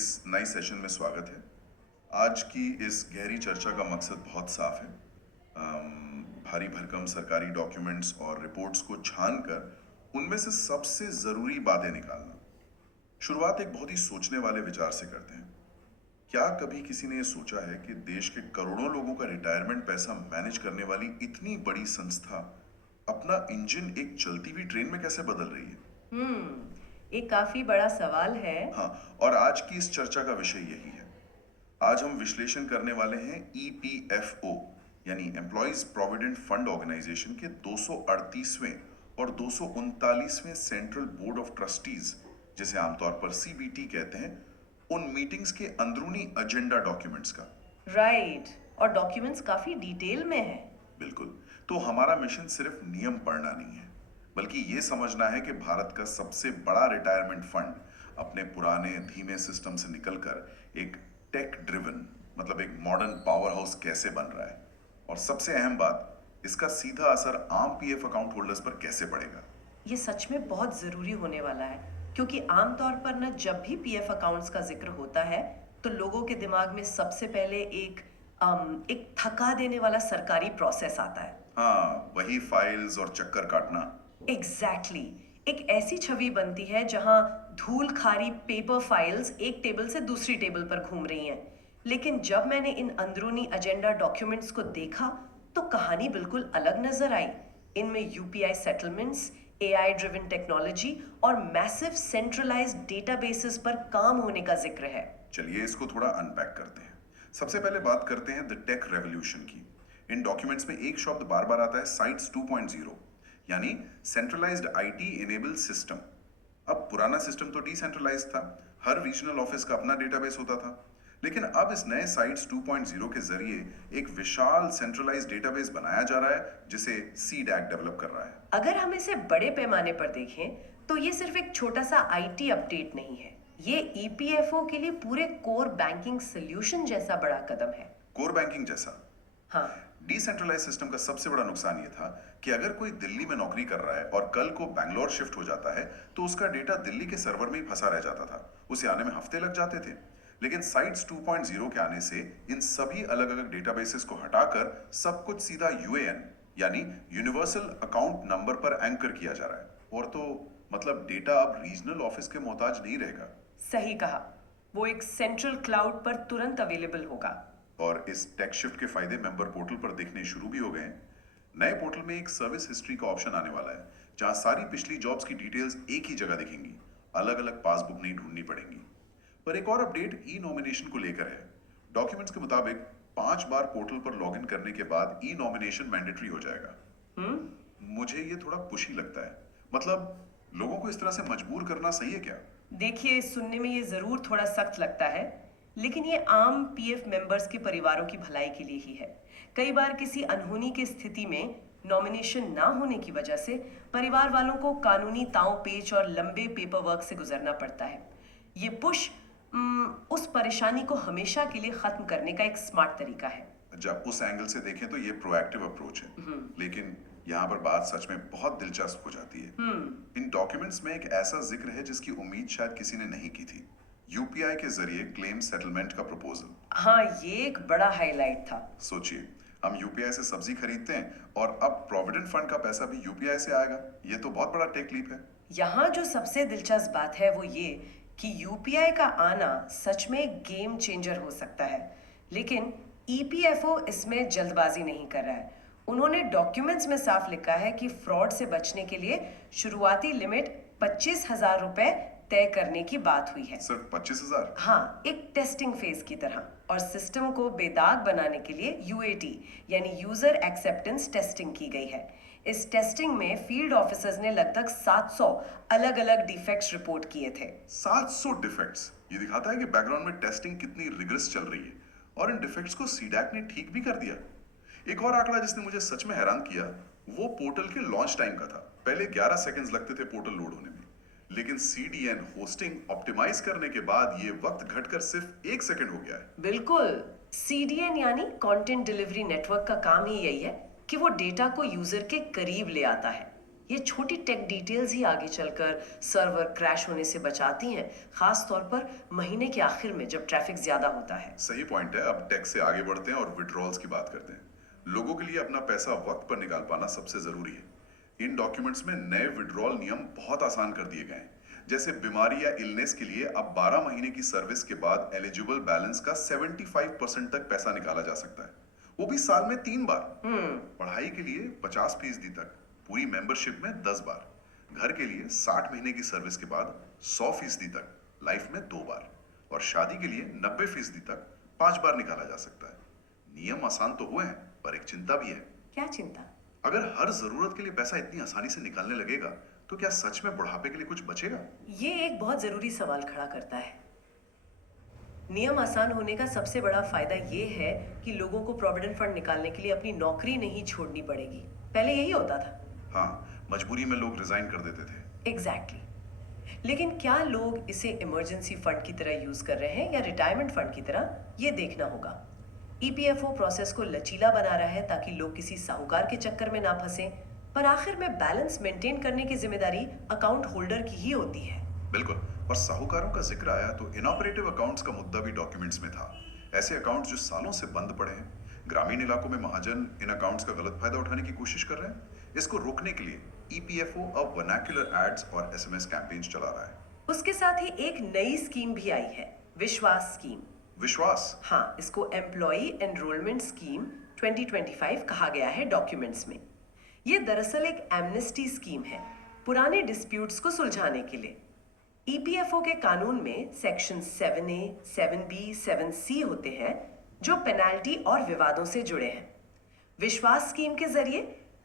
इस नए सेशन में स्वागत है। आज की इस गहरी चर्चा का मकसद बहुत साफ है। भारी भरकम सरकारी डॉक्यूमेंट्स और रिपोर्ट्स को छानकर उनमें से सबसे ज़रूरी बातें निकालना। शुरुआत एक बहुत ही सोचने वाले विचार से करते हैं। क्या कभी किसी ने ये सोचा है कि देश के करोड़ों लोगों का रिटायरमेंट पैसा मैनेज करने वाली इतनी बड़ी संस्था अपना इंजन एक चलती हुई ट्रेन में कैसे बदल रही है? एक काफी बड़ा सवाल है। हाँ, और आज की इस चर्चा का विषय यही है। आज हम विश्लेषण करने वाले हैं ईपीएफओ यानी एम्प्लॉयज प्रोविडेंट फंड ऑर्गेनाइजेशन के 238वें और 239वें सेंट्रल बोर्ड ऑफ ट्रस्टीज, जिसे आमतौर पर सीबीटी कहते हैं, उन मीटिंग्स के अंदरूनी एजेंडा डॉक्यूमेंट्स का। राइट। और डॉक्यूमेंट्स काफी डिटेल में है। बिल्कुल। तो हमारा मिशन सिर्फ नियम पढ़ना नहीं है, बल्कि ये समझना है कि भारत का सबसे बड़ा रिटायरमेंट फंड अपने पुराने धीमे सिस्टम से निकलकर एक टेक ड्रिवन, मतलब एक मॉडर्न पावर हाउस कैसे बन रहा है, और सबसे अहम बात, इसका सीधा असर आम पीएफ अकाउंट होल्डर्स पर कैसे पड़ेगा। ये सच में बहुत जरूरी होने वाला है, क्योंकि आमतौर पर न जब भी पीएफ अकाउंट्स का जिक्र होता है तो लोगों के दिमाग में सबसे पहले एक थका देने वाला सरकारी प्रोसेस आता है। हाँ, वही फाइल्स और चक्कर काटना। एग्जैक्टली एक ऐसी छवि बनती है जहां धूल खारी पेपर फाइल्स एक टेबल से दूसरी टेबल पर घूम रही हैं। लेकिन जब मैंने इन अंदरूनी एजेंडा डॉक्यूमेंट्स को देखा तो कहानी बिल्कुल अलग नजर आई। इनमें UPI settlements, AI driven technology और मैसिव सेंट्रलाइज्ड डेटाबेसेस पर काम होने का जिक्र है। चलिए इसको थोड़ा अनपैक करते हैं। सबसे पहले बात करते हैं द टेक रेवोल्यूशन की। इन डॉक्यूमेंट्स में एक शब्द बार बार आता है, साइट्स 2.0, यानी सेंट्रलाइज्ड आईटी इनेबल सिस्टम। अब पुराना सिस्टम तो डिसेंट्रलाइज्ड था, हर रीजनल ऑफिस का अपना डेटाबेस होता था। लेकिन अब इस नए साइट्स 2.0 के जरिए एक विशाल सेंट्रलाइज्ड डेटाबेस बनाया जा रहा है, जिसे सीडैक डेवलप कर रहा है। अगर हम इसे बड़े पैमाने पर देखें तो ये सिर्फ एक छोटा सा आईटी अपडेट नहीं है, ये ईपीएफओ के लिए पूरे कोर बैंकिंग सोल्यूशन जैसा बड़ा कदम है। कोर बैंकिंग जैसा? हाँ। डिसेंट्रलाइज सिस्टम का सबसे बड़ा नुकसान ये था कि अगर कोई दिल्ली में नौकरी कर रहा है और कल को बैंगलोर शिफ्ट हो जाता है तो उसका डेटा दिल्ली के सर्वर में ही फंसा रह जाता था, उसे आने में हफ्ते लग जाते थे। लेकिन साइट्स 2.0 के आने से इन सभी अलग अलग डेटाबेसेस को हटाकर सब कुछ सीधा यूएएन यानी यूनिवर्सल अकाउंट नंबर पर एंकर किया जा रहा है। और तो मतलब डेटा अब रीजनल ऑफिस के मोहताज नहीं रहेगा। सही कहा, वो एक सेंट्रल क्लाउड पर तुरंत अवेलेबल होगा। और इस टेक शिफ्ट के फायदे मेंबर पोर्टल पर दिखने शुरू भी हो गए हैं। नए पोर्टल में एक सर्विस हिस्ट्री का ऑप्शन आने वाला है, जहां सारी पिछली जॉब्स की डिटेल्स एक ही जगह दिखेंगी, अलग अलग पासबुक नहीं ढूंढनी पड़ेंगी। पर एक और अपडेट ई नॉमिनेशन को लेकर है। डॉक्यूमेंट्स के मुताबिक 5 बार पोर्टल पर लॉगिन करने के बाद ई नॉमिनेशन मैंडेटरी हो जाएगा। मुझे ये थोड़ा पुशी लगता है। मतलब लोगों को इस तरह से मजबूर करना सही है क्या? देखिए, सुनने में ये जरूर थोड़ा सख्त लगता है, लेकिन ये आम पीएफ मेंबर्स के परिवारों की भलाई के लिए ही है। कई बार किसी अनहोनी की स्थिति में नॉमिनेशन ना होने की वजह से परिवार वालों को कानूनी ताव पेच और लंबे पेपर वर्क से गुजरना पड़ता है। ये पुश उस परेशानी को हमेशा के लिए खत्म करने का एक स्मार्ट तरीका है। जब उस एंगल से देखें तो ये प्रोएक्टिव अप्रोच है। लेकिन यहाँ पर बात सच में बहुत दिलचस्प हो जाती है। इन डॉक्यूमेंट्स में एक ऐसा जिक्र है जिसकी उम्मीद शायद किसी ने नहीं की थी। यूपीआई के जरिए क्लेम सेटलमेंट का प्रपोजल। हाँ, ये एक बड़ा हाईलाइट था। सोचिए, हम यूपीआई से सब्जी खरीदते हैं और अब प्रोविडेंट फंड का पैसा भी यूपीआई से आएगा। ये तो बहुत बड़ा टेक लीप है। यहाँ जो सबसे दिलचस्प बात है वो ये कि यूपीआई का आना सच में एक गेम चेंजर हो सकता है, लेकिन ईपीएफओ इसमें जल्दबाजी नहीं कर रहा है। उन्होंने डॉक्यूमेंट्स में साफ लिखा है कि फ्रॉड से बचने के लिए शुरुआती लिमिट 25,000 रुपए तय करने की बात हुई है। सिर्फ 25,000? हाँ, एक टेस्टिंग फेज की तरह। और सिस्टम को बेदाग बनाने के लिए यूएटी यानी यूजर एक्सेप्टेंस टेस्टिंग की गई है। इस टेस्टिंग में फील्ड ऑफिसर्स ने लगभग 700 अलग अलग डिफेक्ट्स रिपोर्ट किए थे। 700 डिफेक्ट्स? ये दिखाता है कि बैकग्राउंड में टेस्टिंग कितनी रिगरस चल रही है। और इन डिफेक्ट्स को सीडैक ने ठीक भी कर दिया। एक और आंकड़ा जिसने मुझे सच में हैरान किया, वो पोर्टल के लॉन्च टाइम का था। पहले 11 सेकंड्स लगते थे पोर्टल लोड होने में, लेकिन सीडीएन होस्टिंग ऑप्टिमाइज करने के बाद ये वक्त घटकर सिर्फ 1 सेकंड हो गया है। बिल्कुल, सीडीएन यानी कंटेंट डिलीवरी नेटवर्क का काम ही यही है कि वो डेटा को यूजर के करीब ले आता है। ये छोटी टेक डिटेल्स ही आगे चलकर सर्वर क्रैश होने से बचाती हैं, खास तौर पर महीने के आखिर में जब ट्रैफिक ज्यादा होता है। सही पॉइंट है। अब टेक से आगे बढ़ते हैं और विड्रॉल्स की बात करते हैं। लोगों के लिए अपना पैसा वक्त पर निकाल पाना सबसे जरूरी है। इन डॉक्यूमेंट्स में नए विड्रॉल नियम बहुत आसान कर दिए गए हैं। जैसे बीमारी या इलनेस के लिए अब 12 महीने की सर्विस के बाद एलिजिबल बैलेंस का 75% तक पैसा निकाला जा सकता है, वो भी साल में 3 बार। पढ़ाई के लिए 50% तक, पूरी मेंबरशिप में 10 बार। घर के लिए 60 महीने की सर्विस के बाद 100% तक, लाइफ में 2 बार। और शादी के लिए 90% तक 5 बार निकाला जा सकता है। नियम आसान तो हुए हैं, पर एक चिंता भी है। क्या चिंता? अगर हर जरूरत के लिए पैसा इतनी आसानी से निकालने लगेगा तो क्या सच में बुढ़ापे के लिए कुछ बचेगा? ये एक बहुत जरूरी सवाल खड़ा करता है। नियम आसान होने का सबसे बड़ा फायदा ये है कि लोगों को प्रोविडेंट फंड निकालने के लिए अपनी नौकरी नहीं छोड़नी पड़ेगी। पहले यही होता था। हाँ, मजबूरी में लोग रिजाइन कर देते थे। एग्जैक्टली। लेकिन क्या लोग इसे इमरजेंसी फंड की तरह यूज कर रहे हैं या रिटायरमेंट फंड की तरह, ये देखना होगा। ईपीएफओ प्रोसेस को लचीला बना रहा है ताकि लोग किसी साहूकार के चक्कर में ना फंसे, पर आखिर में बैलेंस मेंटेन करने की जिम्मेदारी अकाउंट होल्डर की ही होती है। बिल्कुल। और साहूकारों का जिक्र आया तो इनऑपरेटिव अकाउंट्स का मुद्दा भी डॉक्यूमेंट्स में था। ऐसे अकाउंट्स जो सालों से बंद पड़े हैं। ग्रामीण इलाकों में महाजन इन अकाउंट्स का गलत फायदा उठाने की कोशिश कर रहे हैं। इसको रोकने के लिए ईपीएफओ अब वर्नाक्युलर एड्स और एसएमएस कैंपेन्स चला रहा है। उसके साथ ही एक नई स्कीम भी आई है, विश्वास स्कीम। विश्वास? हाँ, इसको एम्प्लॉई एनरोलमेंट स्कीम 2025 कहा गया है डॉक्यूमेंट्स में। ये दरअसल एक एमनेस्टी स्कीम है, पुराने डिस्प्यूट्स को सुलझाने के लिए। ईपीएफओ के कानून में सेक्शन 7A, 7B, 7C होते हैं जो पेनाल्टी और विवादों से जुड़े हैं। विश्वास स्कीम के जरिए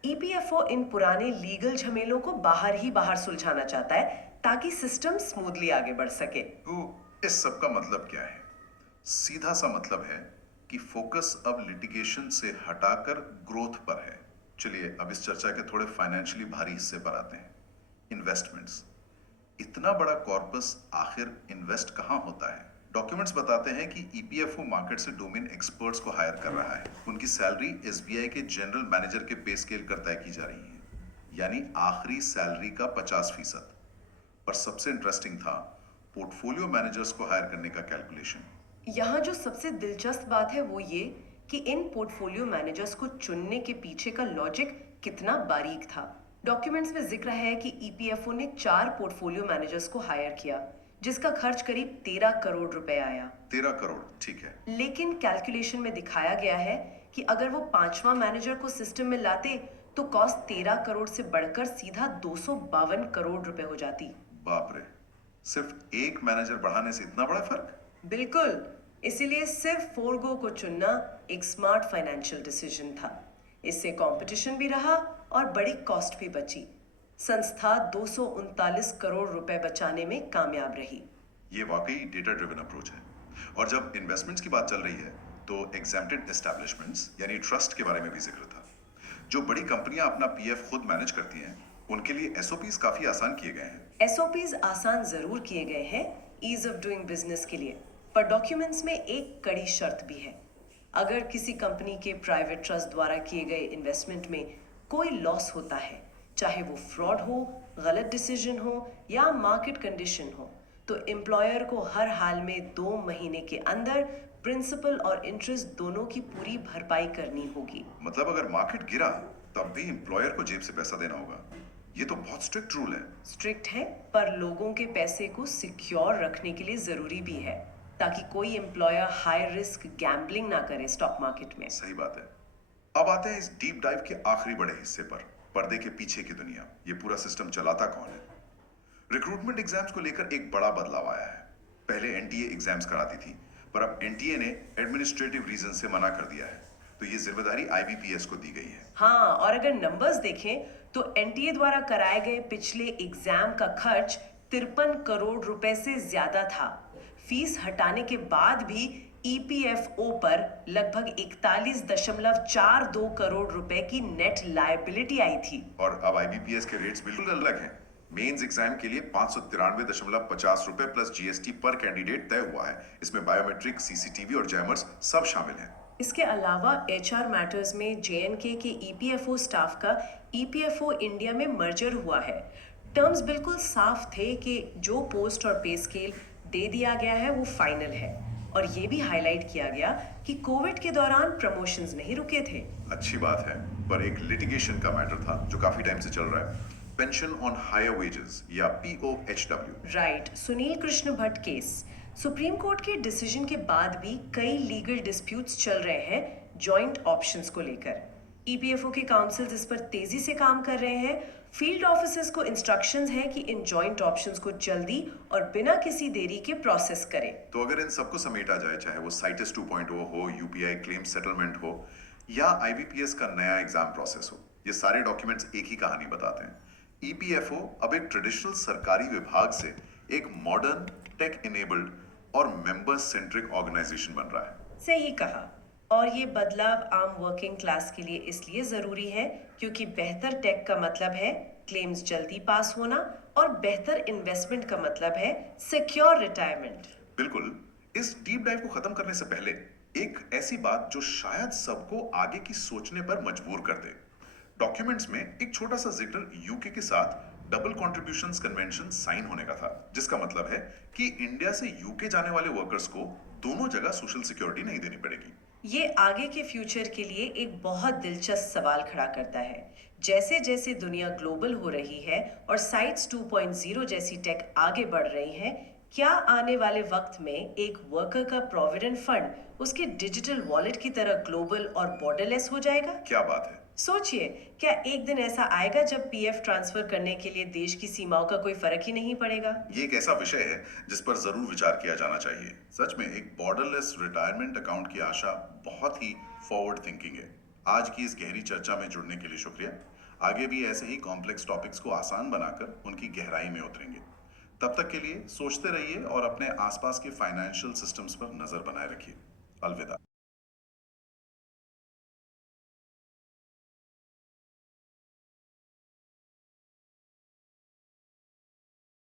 ईपीएफओ इन पुराने लीगल झमेलों को बाहर ही बाहर सुलझाना चाहता है ताकि सिस्टम स्मूथली आगे बढ़ सके। तो इस सब का मतलब क्या है? सीधा सा मतलब है कि फोकस अब लिटिगेशन से हटाकर ग्रोथ पर है। चलिए अब इस चर्चा के थोड़े फाइनेंशियली भारी हिस्से पर आते हैं। इन्वेस्टमेंट्स। इतना बड़ा कॉर्पस आखिर इन्वेस्ट कहां होता है? डॉक्यूमेंट्स बताते हैं कि ईपीएफओ मार्केट से डोमेन एक्सपर्ट्स को हायर कर रहा है। उनकी सैलरी एसबीआई के जनरल मैनेजर के पे स्केल पर तय की जा रही है, यानी आखिरी सैलरी का 50%। पर सबसे इंटरेस्टिंग था पोर्टफोलियो मैनेजर्स को हायर करने का कैलकुलेशन। यहाँ जो सबसे दिलचस्प बात है वो ये कि इन पोर्टफोलियो मैनेजर्स को चुनने के पीछे का लॉजिक कितना बारीक था। डॉक्यूमेंट्स में जिक्र है कि ईपीएफओ ने 4 पोर्टफोलियो मैनेजर्स को हायर किया, जिसका खर्च करीब 13 करोड़ रुपए आया। 13 करोड़, ठीक है। लेकिन कैलकुलेशन में दिखाया गया है कि अगर वो 5वां मैनेजर को सिस्टम में लाते तो कॉस्ट 13 करोड़ से बढ़कर सीधा 252 करोड़ रुपए हो जाती। बाप रे, सिर्फ एक मैनेजर बढ़ाने से इतना बड़ा फर्क? बिल्कुल, इसीलिए सिर्फ फोरगो को चुनना एक स्मार्ट फाइनेंशियल डिसीजन था। इससे कंपटीशन भी रहा और बड़ी कॉस्ट भी बची। संस्था 239 करोड़ रुपए बचाने में कामयाब रही। ये वाकई डेटा ड्रिवन अप्रोच है। और जब इन्वेस्टमेंट्स की बात चल रही है तो एग्जेम्प्टेड एस्टैब्लिशमेंट्स यानी ट्रस्ट के बारे में भी जिक्र था। जो बड़ी कंपनियां अपना पीएफ खुद मैनेज करती हैं, उनके लिए एसओपीज काफी आसान किए गए हैं। एसओपीज आसान जरूर किए गए हैं ईज ऑफ डूइंग बिजनेस के लिए, पर डॉक्यूमेंट्स में एक कड़ी शर्त भी है। अगर किसी कंपनी के प्राइवेट ट्रस्ट द्वारा किए गए इन्वेस्टमेंट में कोई लॉस होता है, चाहे वो फ्रॉड हो, गलत डिसीजन हो या मार्केट कंडीशन हो, तो एम्प्लॉयर को हर हाल में 2 महीने के अंदर प्रिंसिपल और इंटरेस्ट दोनों की पूरी भरपाई करनी होगी। मतलब अगर मार्केट गिरा तब भी एम्प्लॉयर को जेब से पैसा देना होगा। ये तो बहुत स्ट्रिक्ट रूल है। स्ट्रिक्ट है, पर लोगों के पैसे को सिक्योर रखने के लिए जरूरी भी है ताकि कोई एम्प्लॉयर हाई रिस्क गैम्बलिंग ना करे स्टॉक मार्केट में। सही बात है। अब आते हैं इस डीप डाइव के आखिरी बड़े हिस्से पर, पर्दे के पीछे की दुनिया। ये पूरा सिस्टम चलाता कौन है? रिक्रूटमेंट एग्जाम्स को लेकर एक बड़ा बदलाव आया है। पहले एनटीए एग्जाम्स कराती थी, पर अब एनटीए ने एडमिनिस्ट्रेटिव रीजन से मना कर दिया है, तो ये जिम्मेदारी आईबीपीएस को दी गई है। हाँ, और अगर नंबर्स देखें तो एनटीए द्वारा कराए गए पिछले एग्जाम का खर्च 53 करोड़ रुपए से ज्यादा था। फीस हटाने के बाद भी ईपीएफओ पर लगभग 41.42 करोड़ रुपए की नेट लायबिलिटी आई थी। और अब आईबीपीएस के रेट्स बिल्कुल अलग हैं। मेंस एग्जाम के लिए 593.50 रुपए प्लस जीएसटी पर कैंडिडेट तय हुआ है। इसमें बायोमेट्रिक, सीसीटीवी और जैमर्स सब शामिल हैं। इसके अलावा एचआर मैटर्स में जेएनके के ईपीएफओ स्टाफ का ईपीएफओ इंडिया में मर्जर हुआ है। टर्म्स बिल्कुल साफ थे कि जो पोस्ट और पे स्केल दे दिया गया है वो फाइनल है, और ये भी हाईलाइट किया गया कि कोविड के दौरान प्रमोशंस नहीं रुके थे। अच्छी बात है, पर एक लिटिगेशन का मैटर था जो काफी टाइम से चल रहा है, पेंशन ऑन हायर वेजेस या POHW। Right, Sunil Krishna Bhatt case. Supreme court के डिसीजन के बाद भी कई लीगल डिस्प्यूट्स चल रहे हैं जॉइंट ऑप्शंस को लेकर। ईपीएफओ के काउंसिल्स इस पर तेजी से काम कर रहे हैं। फील्ड ऑफिसर्स को इंस्ट्रक्शंस हैं कि इन जॉइंट ऑप्शंस को जल्दी और बिना किसी देरी के प्रोसेस करें। तो अगर इन सबको समेटा जाए, चाहे वो साइटस 2.0 हो, यूपीआई क्लेम सेटलमेंट हो या IBPS का नया एग्जाम प्रोसेस हो, ये सारे डॉक्यूमेंट्स एक ही कहानी बताते हैं। EPFO अब एक ट्रेडिशनल सरकारी विभाग से एक मॉडर्न, टेक इनेबल्ड और मेंबर सेंट्रिक ऑर्गेनाइजेशन बन रहा है। सही कहा। और ये बदलाव आम वर्किंग क्लास के लिए इसलिए जरूरी है क्योंकि बेहतर टेक का मतलब है क्लेम्स जल्दी पास होना, और बेहतर इन्वेस्टमेंट का मतलब है सिक्योर रिटायरमेंट। बिल्कुल। इस डीप डाइव को खत्म करने से पहले एक ऐसी बात जो शायद सबको आगे की सोचने पर मजबूर कर दे। डॉक्यूमेंट्स में एक छोटा सा जिक्र यूके के साथ डबल कॉन्ट्रीब्यूशंस कन्वेंशन साइन होने का था, जिसका मतलब है कि इंडिया से यूके जाने वाले वर्कर्स को दोनों जगह सोशल सिक्योरिटी नहीं देनी पड़ेगी। ये आगे के फ्यूचर के लिए एक बहुत दिलचस्प सवाल खड़ा करता है। जैसे जैसे दुनिया ग्लोबल हो रही है और साइट्स 2.0 जैसी टेक आगे बढ़ रही है, क्या आने वाले वक्त में एक वर्कर का प्रोविडेंट फंड उसके डिजिटल वॉलेट की तरह ग्लोबल और बॉर्डरलेस हो जाएगा? क्या बात है। सोचिए, क्या एक दिन ऐसा आएगा जब पीएफ ट्रांसफर करने के लिए देश की सीमाओं का कोई फर्क ही नहीं पड़ेगा? ये एक ऐसा विषय है जिस पर जरूर विचार किया जाना चाहिए। सच में एक बॉर्डरलेस रिटायरमेंट अकाउंट की आशा बहुत ही फॉरवर्ड थिंकिंग है। आज की इस गहरी चर्चा में जुड़ने के लिए शुक्रिया। आगे भी ऐसे ही कॉम्प्लेक्स टॉपिक्स को आसान बनाकर उनकी गहराई में उतरेंगे। तब तक के लिए सोचते रहिए और अपने आसपास के फाइनेंशियल सिस्टम्स पर नजर बनाए रखिए। अलविदा।